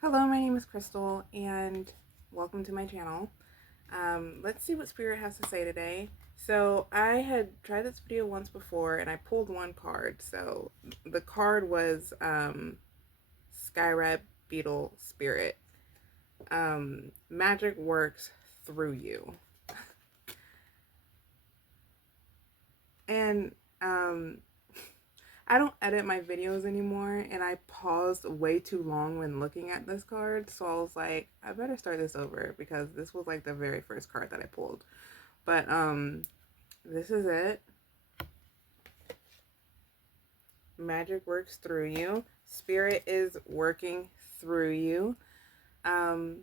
Hello, my name is Crystal, and welcome to my channel. Let's see what Spirit has to say today. So, I had tried this video once before, and I pulled one card. So, the card was Skyreb Beetle Spirit. Magic works through you. And I don't edit my videos anymore, and I paused way too long when looking at this card, so I was like, I better start this over because this was like the very first card that I pulled. But this is it. Magic works through you. Spirit is working through you. Um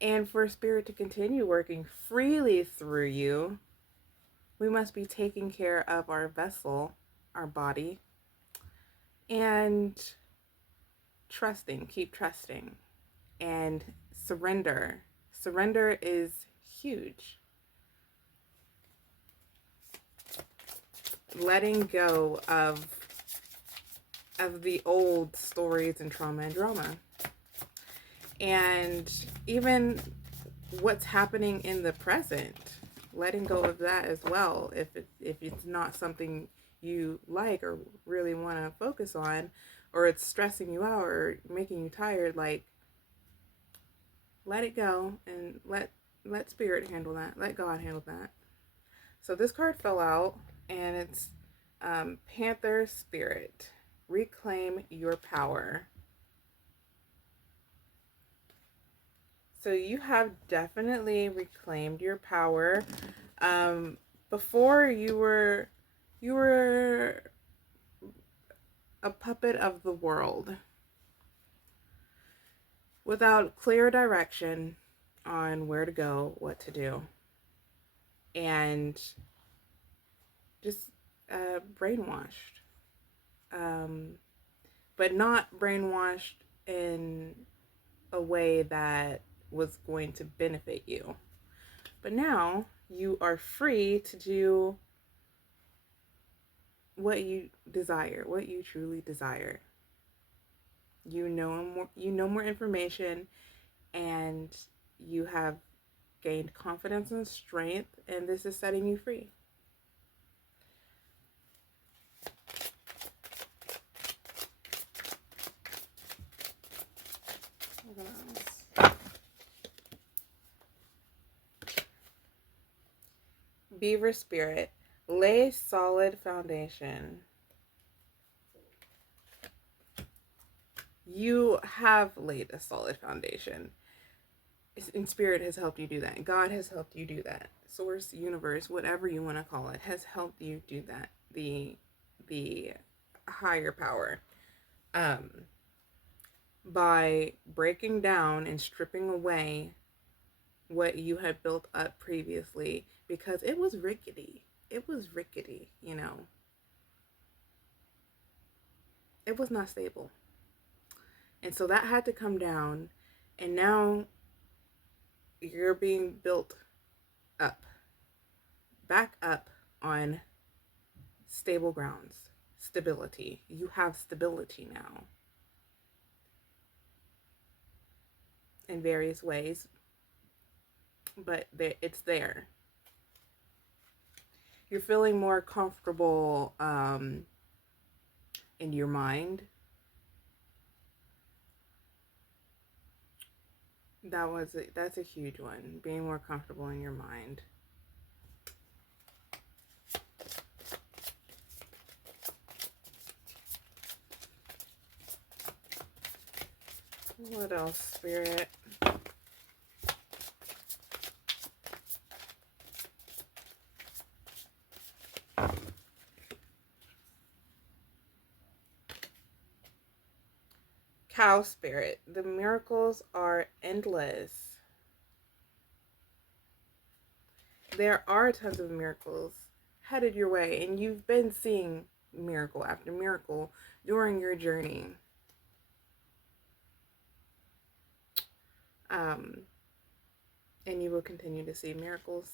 and for Spirit to continue working freely through you, we must be taking care of our vessel, our body, and trusting, keep trusting, and surrender. Surrender is huge. Letting go of the old stories and trauma and drama. And even what's happening in the present, letting go of that as well. If it's not something you like or really want to focus on, or it's stressing you out or making you tired, like, let it go and let Spirit handle that. Let God handle that. So this card fell out, and it's Panther Spirit. Reclaim your power. So you have definitely reclaimed your power. Before you were a puppet of the world without clear direction on where to go, what to do, and just brainwashed. But not brainwashed in a way that was going to benefit you. But now you are free to do what you desire, what you truly desire. You know more information, and you have gained confidence and strength, and this is setting you free. Beaver Spirit, lay solid foundation. You have laid a solid foundation. And Spirit has helped you do that. God has helped you do that. Source, universe, whatever you want to call it, has helped you do that. The higher power. By breaking down and stripping away what you had built up previously, because it was rickety. It was rickety, you know. It was not stable. And so that had to come down, and now you're being built up, back up on stable grounds, stability. You have stability now in various ways, but it's there. You're feeling more comfortable in your mind. That's a huge one. Being more comfortable in your mind. What else, Spirit? Cow Spirit. The miracles are endless. There are tons of miracles headed your way, and you've been seeing miracle after miracle during your journey. And you will continue to see miracles.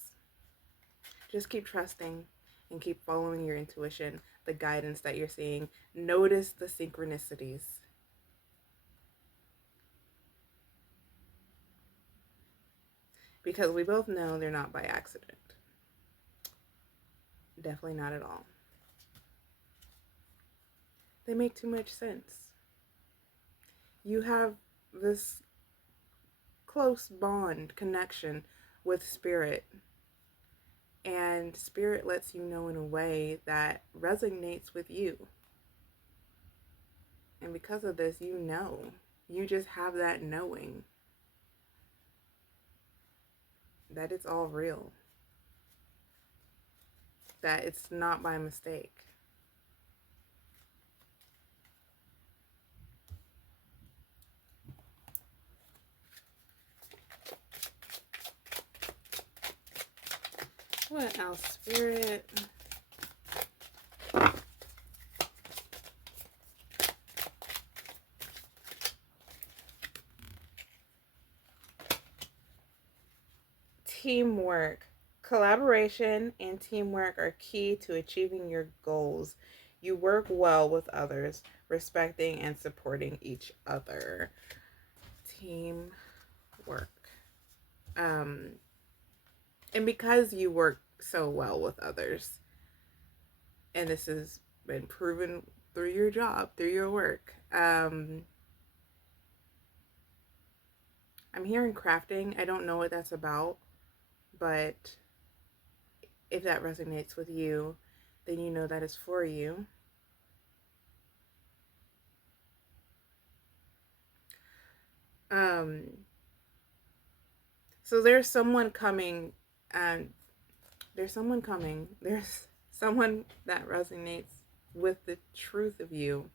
Just keep trusting and keep following your intuition, the guidance that you're seeing. Notice the synchronicities. because we both know they're not by accident. Definitely not at all. They make too much sense. You have this close bond connection with spirit, and spirit lets you know in a way that resonates with you. And because of this, you just have that knowing that it's all real, that it's not by mistake. What else, Spirit? Teamwork. Collaboration and teamwork are key to achieving your goals. You work well with others, respecting and supporting each other. Teamwork. And because you work so well with others, and this has been proven through your job, through your work, I'm hearing crafting. I don't know what that's about, but if that resonates with you, then you know that it's for you. So there's someone coming, and there's someone coming. There's someone that resonates with the truth of you,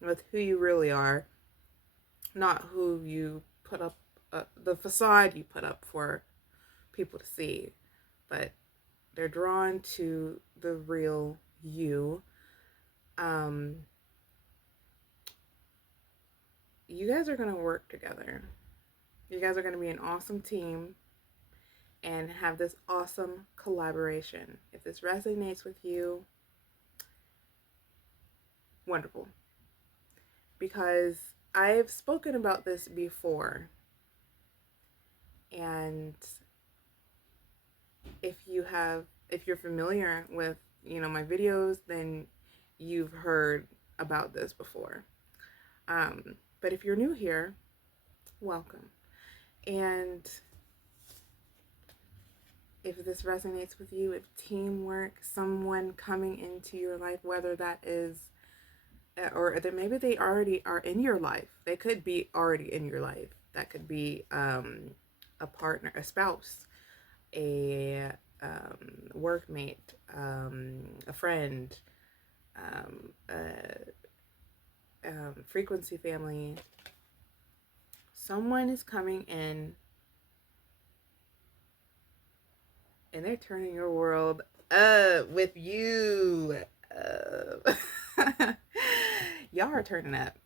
with who you really are, not who you put up, the facade you put up for people to see, but they're drawn to the real you. You guys are going to work together. You guys are going to be an awesome team and have this awesome collaboration. If this resonates with you, wonderful. Because I've spoken about this before. And if you're familiar with, my videos, then you've heard about this before. But if you're new here, welcome. And if this resonates with you, if teamwork, someone coming into your life, whether that is, or that maybe they already are in your life, they could be already in your life. That could be a partner, a spouse, a workmate, a friend, frequency family. Someone is coming in and they're turning your world up with you. Y'all are turning up,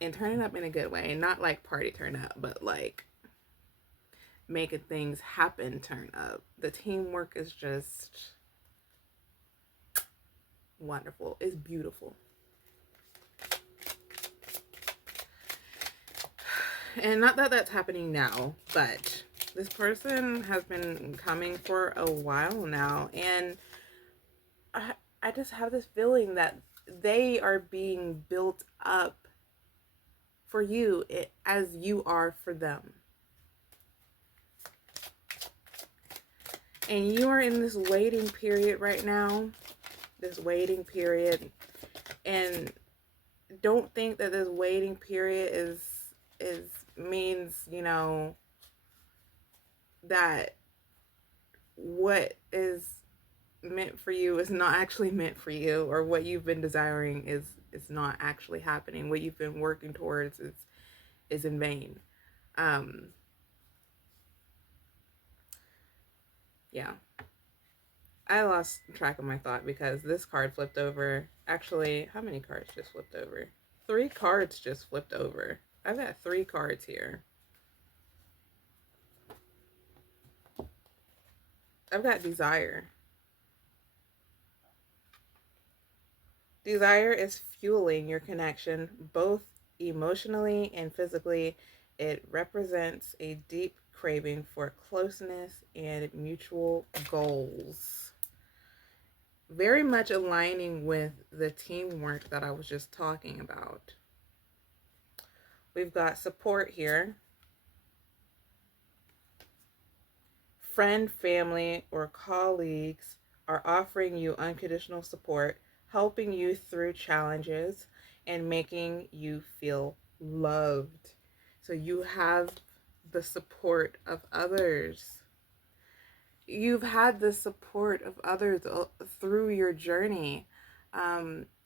and turning up in a good way, not like party turn up, but like making things happen turn up. The teamwork is just wonderful. It's beautiful. And not that that's happening now, but this person has been coming for a while now, and I just have this feeling that they are being built up for you as you are for them. And you are in this waiting period right now, and don't think that this waiting period means, that what is meant for you is not actually meant for you, or what you've been desiring is not actually happening. What you've been working towards is in vain. Yeah. I lost track of my thought because this card flipped over. Actually, how many cards just flipped over? 3 cards just flipped over. I've got 3 cards here. I've got desire. Desire is fueling your connection both emotionally and physically. It represents a deep craving for closeness and mutual goals. Very much aligning with the teamwork that I was just talking about. We've got support here. Friend, family, or colleagues are offering you unconditional support, helping you through challenges, and making you feel loved. So you have the support of others. You've had the support of others through your journey.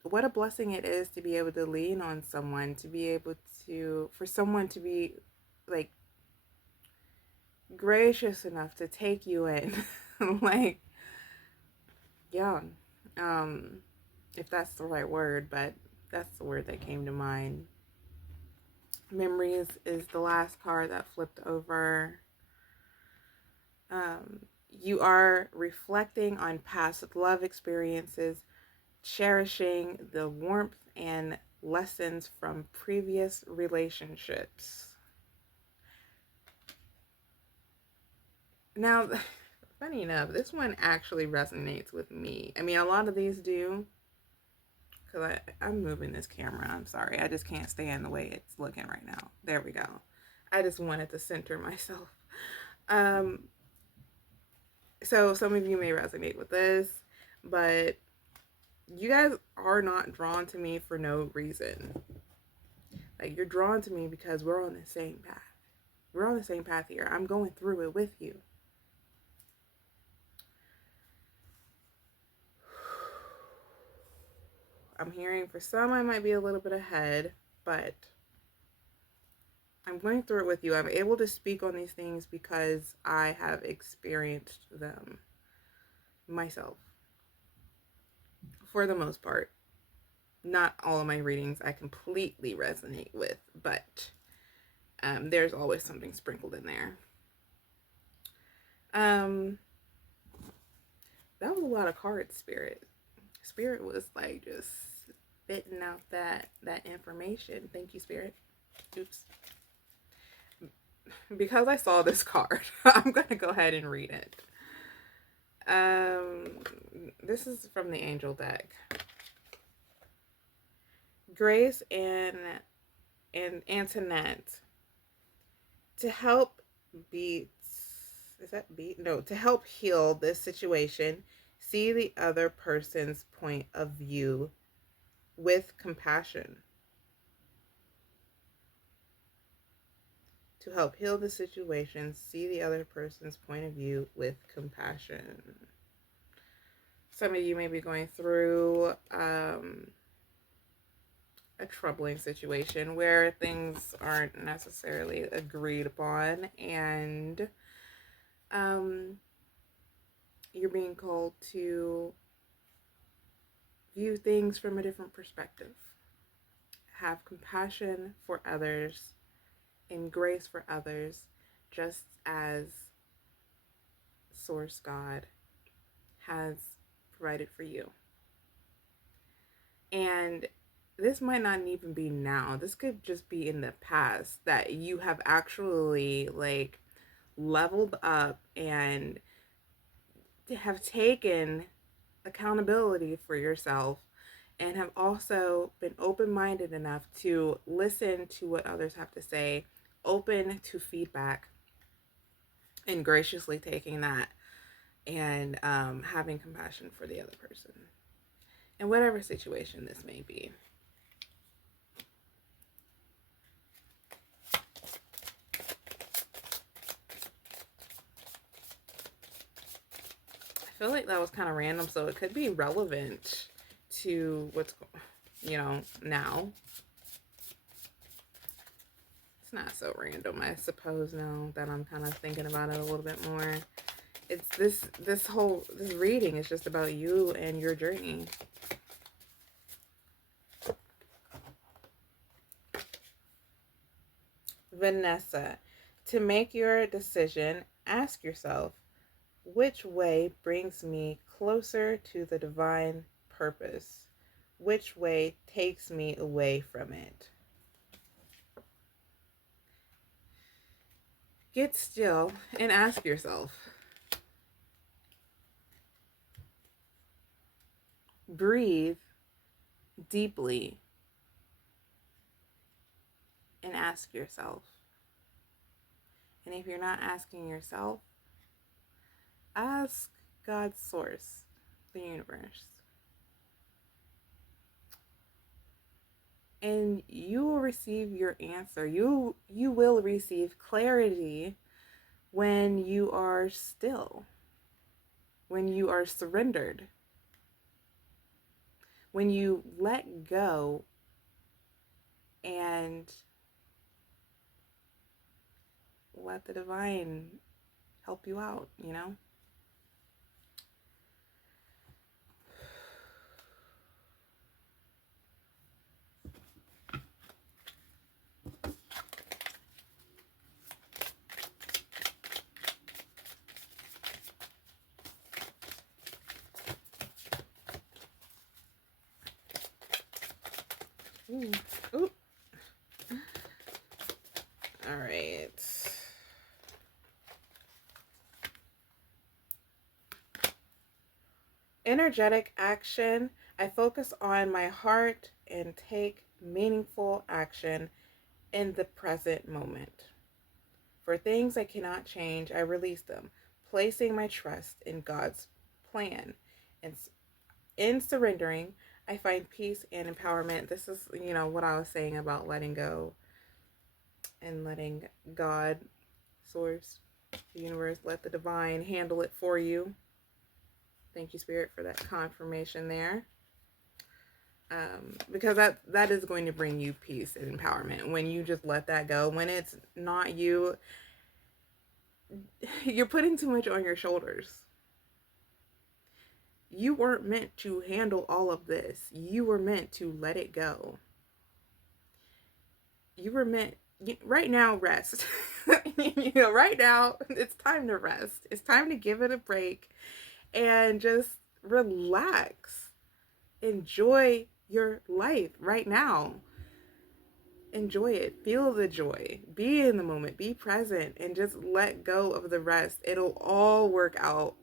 What a blessing it is to be able to lean on someone, to be able to, for someone to be like gracious enough to take you in. Like, yeah, um, if that's the right word, but that's the word that came to mind. Memories is the last card that flipped over. You are reflecting on past love experiences, cherishing the warmth and lessons from previous relationships. Now, funny enough, this one actually resonates with me. I mean, a lot of these do, because I'm moving this camera. I'm sorry. I just can't stand the way it's looking right now. There we go. I just wanted to center myself. Um, so some of you may resonate with this, but you guys are not drawn to me for no reason. Like, you're drawn to me because we're on the same path. We're on the same path here. I'm going through it with you. I'm hearing for some I might be a little bit ahead, but I'm going through it with you. I'm able to speak on these things because I have experienced them myself. For the most part. Not all of my readings I completely resonate with, but there's always something sprinkled in there. That was a lot of cards, Spirit. Spirit was like just spitting out that information. Thank you, Spirit. Oops. Because I saw this card, I'm gonna go ahead and read it. This is from the Angel deck. Grace and Antoinette. To help to help heal this situation, see the other person's point of view with compassion. To help heal the situation, see the other person's point of view with compassion. Some of you may be going through a troubling situation where things aren't necessarily agreed upon, and you're being called to view things from a different perspective. Have compassion for others and grace for others, just as Source God has provided for you. And this might not even be now. This could just be in the past that you have actually like leveled up and have taken accountability for yourself and have also been open-minded enough to listen to what others have to say, open to feedback, and graciously taking that and having compassion for the other person in whatever situation this may be. I feel like that was kind of random, so it could be relevant to what's, now. It's not so random, I suppose, now that I'm kind of thinking about it a little bit more. It's this reading is just about you and your journey. Vanessa, to make your decision, ask yourself, which way brings me closer to the divine purpose? Which way takes me away from it? Get still and ask yourself, breathe deeply and ask yourself. And if you're not asking yourself, ask God's source, the universe. And you will receive your answer. You will receive clarity when you are still, when you are surrendered, when you let go and let the divine help you out, you know? Ooh. Ooh. All right. Energetic action. I focus on my heart and take meaningful action in the present moment. For things I cannot change, I release them, placing my trust in God's plan. And in surrendering, I find peace and empowerment. This is, what I was saying about letting go and letting God, source, the universe, let the divine handle it for you. Thank you, Spirit, for that confirmation there. Because that is going to bring you peace and empowerment when you just let that go. When it's not you, you're putting too much on your shoulders. You weren't meant to handle all of this. You were meant to let it go. You were meant, right now, rest. Right now, it's time to rest. It's time to give it a break and just relax. Enjoy your life right now. Enjoy it. Feel the joy. Be in the moment. Be present and just let go of the rest. It'll all work out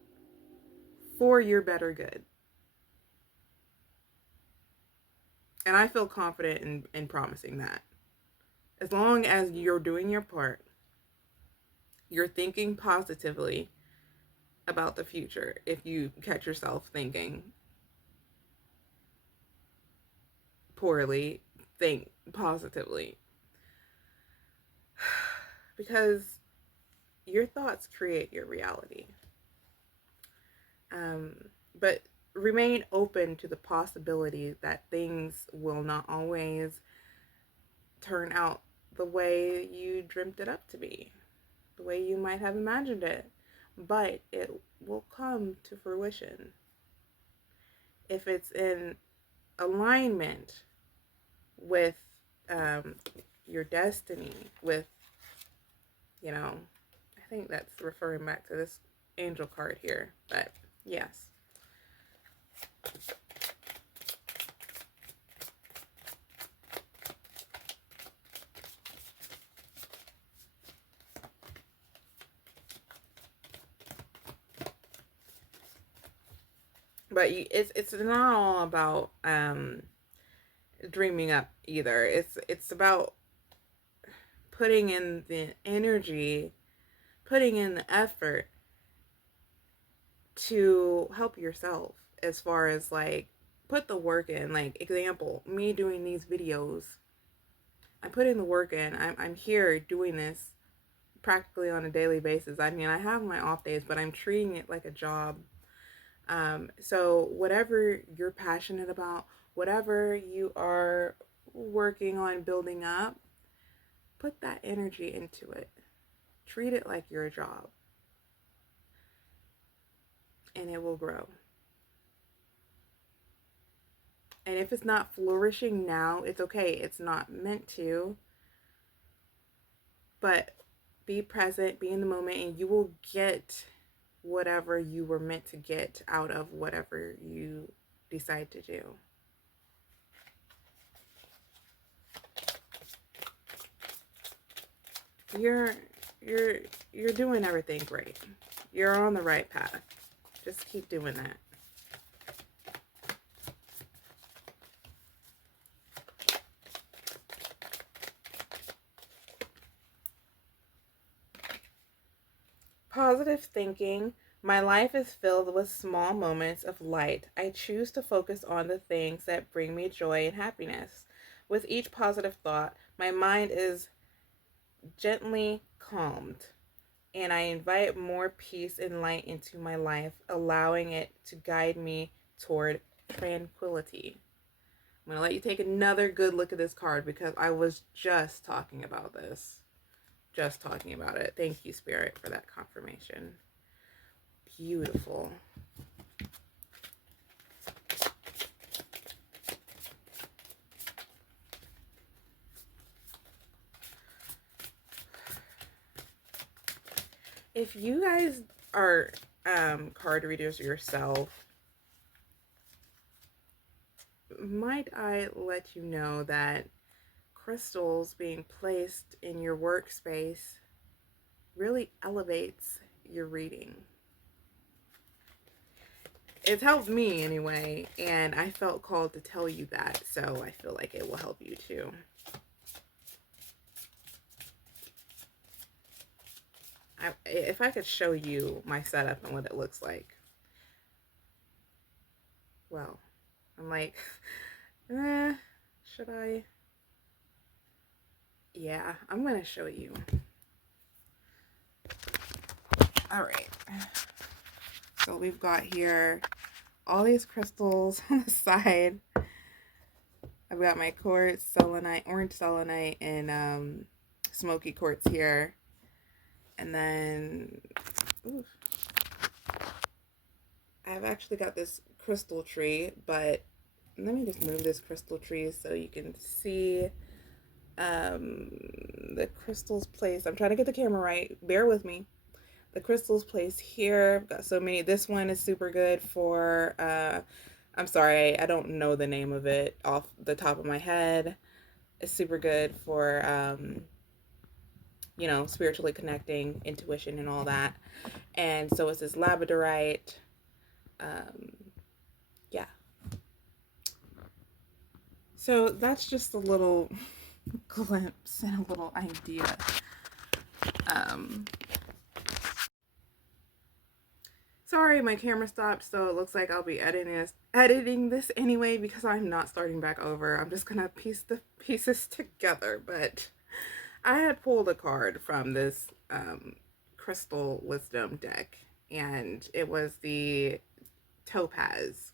for your better good. And I feel confident in promising that. As long as you're doing your part, you're thinking positively about the future. If you catch yourself thinking poorly, think positively. Because your thoughts create your reality. But remain open to the possibility that things will not always turn out the way you dreamt it up to be, the way you might have imagined it, but it will come to fruition if it's in alignment with your destiny, with, I think that's referring back to this angel card here, but yes. But it's not all about dreaming up either. It's about putting in the energy, putting in the effort to help yourself, as far as like put the work in. Like, example, me doing these videos, I put in the work in. I'm here doing this practically on a daily basis. I mean, I have my off days, but I'm treating it like a job. So whatever you're passionate about, whatever you are working on building up, put that energy into it. Treat it like your job, and it will grow. And if it's not flourishing now, it's okay. It's not meant to. But be present, be in the moment, and you will get whatever you were meant to get out of whatever you decide to do. You're you're doing everything great. You're on the right path. Just keep doing that. Positive thinking. My life is filled with small moments of light. I choose to focus on the things that bring me joy and happiness. With each positive thought, my mind is gently calmed, and I invite more peace and light into my life, allowing it to guide me toward tranquility. I'm going to let you take another good look at this card because I was just talking about this. Just talking about it. Thank you, Spirit, for that confirmation. Beautiful. If you guys are card readers yourself, might I let you know that crystals being placed in your workspace really elevates your reading. It's helped me anyway, and I felt called to tell you that, so I feel like it will help you too. If I could show you my setup and what it looks like. Well, I'm like, should I? Yeah, I'm going to show you. All right. So we've got here all these crystals on the side. I've got my quartz, selenite, orange selenite, and smoky quartz here. And then, oof, I've actually got this crystal tree, but let me just move this crystal tree so you can see the crystals placed. I'm trying to get the camera right. Bear with me. The crystals placed here. I've got so many. This one is super good for, I'm sorry, I don't know the name of it off the top of my head. It's super good for, you know, spiritually connecting, intuition, and all that. And so it's this labradorite. Yeah. So that's just a little glimpse and a little idea. Sorry, my camera stopped, so it looks like I'll be editing this anyway because I'm not starting back over. I'm just gonna piece the pieces together. But I had pulled a card from this crystal wisdom deck, and it was the topaz.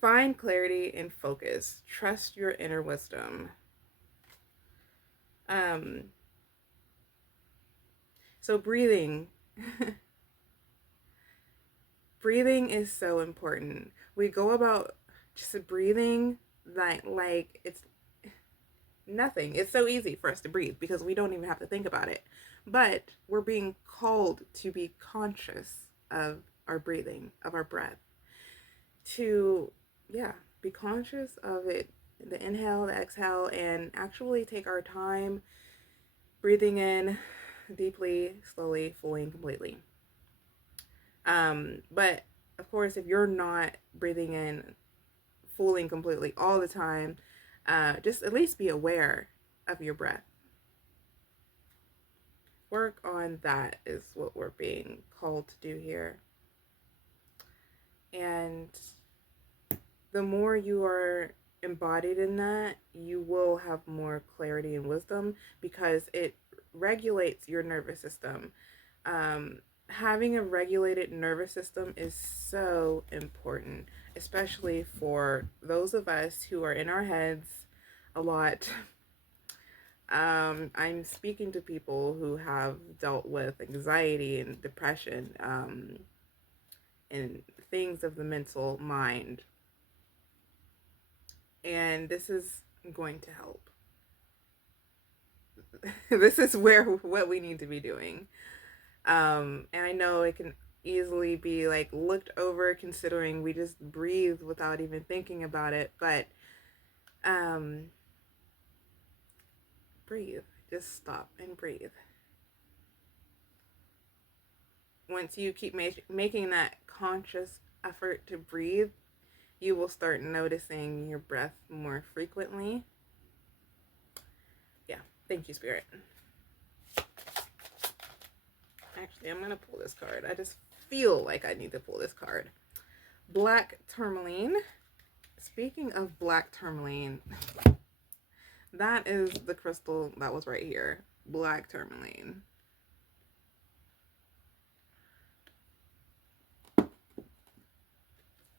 Find clarity and focus. Trust your inner wisdom. So breathing. Breathing is so important. We go about just breathing like it's nothing. It's so easy for us to breathe because we don't even have to think about it. But we're being called to be conscious of our breathing, of our breath. To, yeah, be conscious of it, the inhale, the exhale, and actually take our time breathing in deeply, slowly, fully, and completely. But of course, if you're not breathing in fully and completely all the time, just at least be aware of your breath. Work on that is what we're being called to do here. And the more you are embodied in that, you will have more clarity and wisdom because it regulates your nervous system. Having a regulated nervous system is so important, especially for those of us who are in our heads a lot. I'm speaking to people who have dealt with anxiety and depression, and things of the mental mind. And this is going to help. This is what we need to be doing. And I know it can easily be like looked over considering we just breathe without even thinking about it, but breathe. Just stop and breathe. Once you keep making that conscious effort to breathe, you will start noticing your breath more frequently. Yeah, thank you, Spirit. Actually, I'm going to pull this card. I just feel like I need to pull this card. Black Tourmaline. Speaking of black tourmaline, that is the crystal that was right here. Black tourmaline.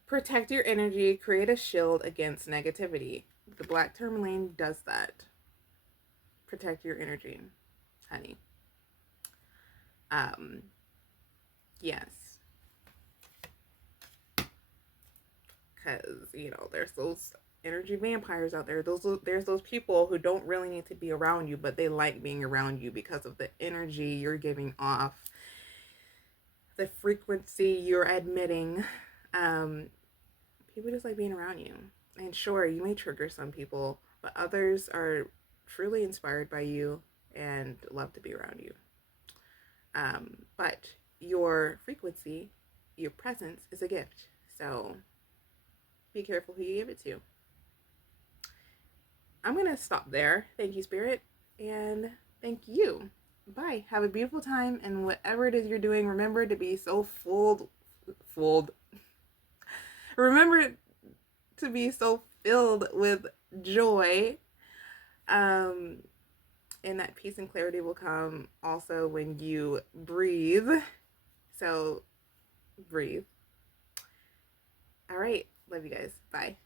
Protect your energy, create a shield against negativity. The black tourmaline does that. Protect your energy, honey. Yes. Because, you know, there's those energy vampires out there. There's those people who don't really need to be around you, but they like being around you because of the energy you're giving off, the frequency you're admitting. People just like being around you. And sure, you may trigger some people, but others are truly inspired by you and love to be around you. But your frequency, your presence is a gift. So be careful who you give it to. I'm going to stop there. Thank you, Spirit. And thank you. Bye. Have a beautiful time. And whatever it is you're doing, remember to be so filled. Remember to be so filled with joy. And that peace and clarity will come also when you breathe. So breathe. All right. Love you guys. Bye.